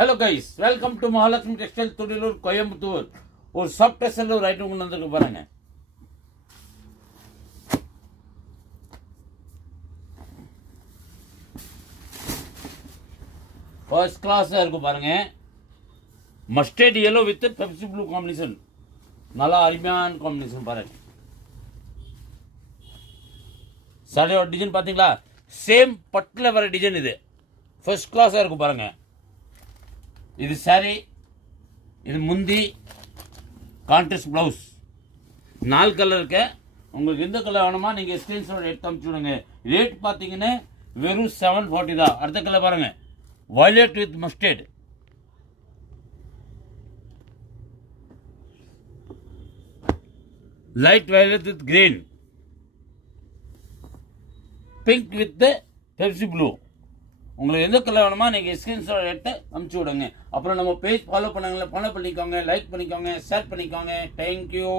Hello guys, welcome to Mahalakshmi textile, Thudiyalur, Coimbatore. ஒரு soft textile ஒரு item கொண்டு வந்துருக்கு பாருங்க. ஃபர்ஸ்ட் கிளாஸாக இருக்கும் பாருங்க. Mustard yellow with Pepsi blue combination. நல்லா அருமையான காம்பினேஷன் பாருங்க. சாரியோட டிசைன் பார்த்தீங்களா? சேம் பட்டில் வர டிசைன் இது. ஃபர்ஸ்ட் கிளாஸாக இருக்கும் பாருங்க. இது சாரி, இது முந்தி, கான்ட்ராஸ்ட் ப்ளவுஸ், 4 கலர் இருக்கு. உங்களுக்கு எந்த கலர் வேணுமா நீங்கள் ஸ்க்ரீன்ஷாட் எடுத்து அனுப்பிச்சு விடுங்க. ரேட் பார்த்தீங்கன்னா வெறும் 740 தான். அடுத்த கலர் பாருங்க, violet with mustard. Light violet with green, pink with Pepsi blue. உங்களுக்கு எந்த கலர் வேணுமா நீங்கள் ஸ்க்ரீன்ஷாட் எடுத்து அனுப்பிச்சி விடுங்க. அப்புறம் நம்ம பேஜ் ஃபாலோ பண்ணாங்களே, ஃபாலோ பண்ணிக்கோங்க, லைக் பண்ணிக்கோங்க, ஷேர் பண்ணிக்கோங்க. தேங்க்யூ.